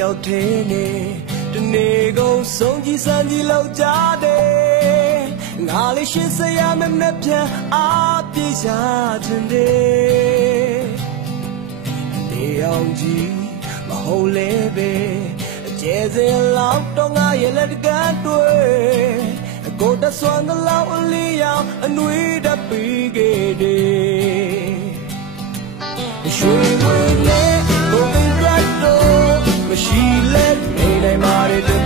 ရောက်သေးနေတနေ့ကုန်ဆုံးကြီးစံကြီးလောက်ကြတယ်ငါလေးရှင်းစရာမနဲ့ပြန်အားပြေးရှာခြင်းတယ်နေအောင်ကြီးမဟုတ်လေပဲအကျဲစင်လောက်တော့ငါရဲ့လက်တကတွေ့ကိုတဆွမ်းtheလောက်အလီရောက်အနွေးတပီးခဲ့တယ်ရွှေဝေးလေကိုပင်ကတ်တော့မရှိလဲနေနိုင်ပါလေ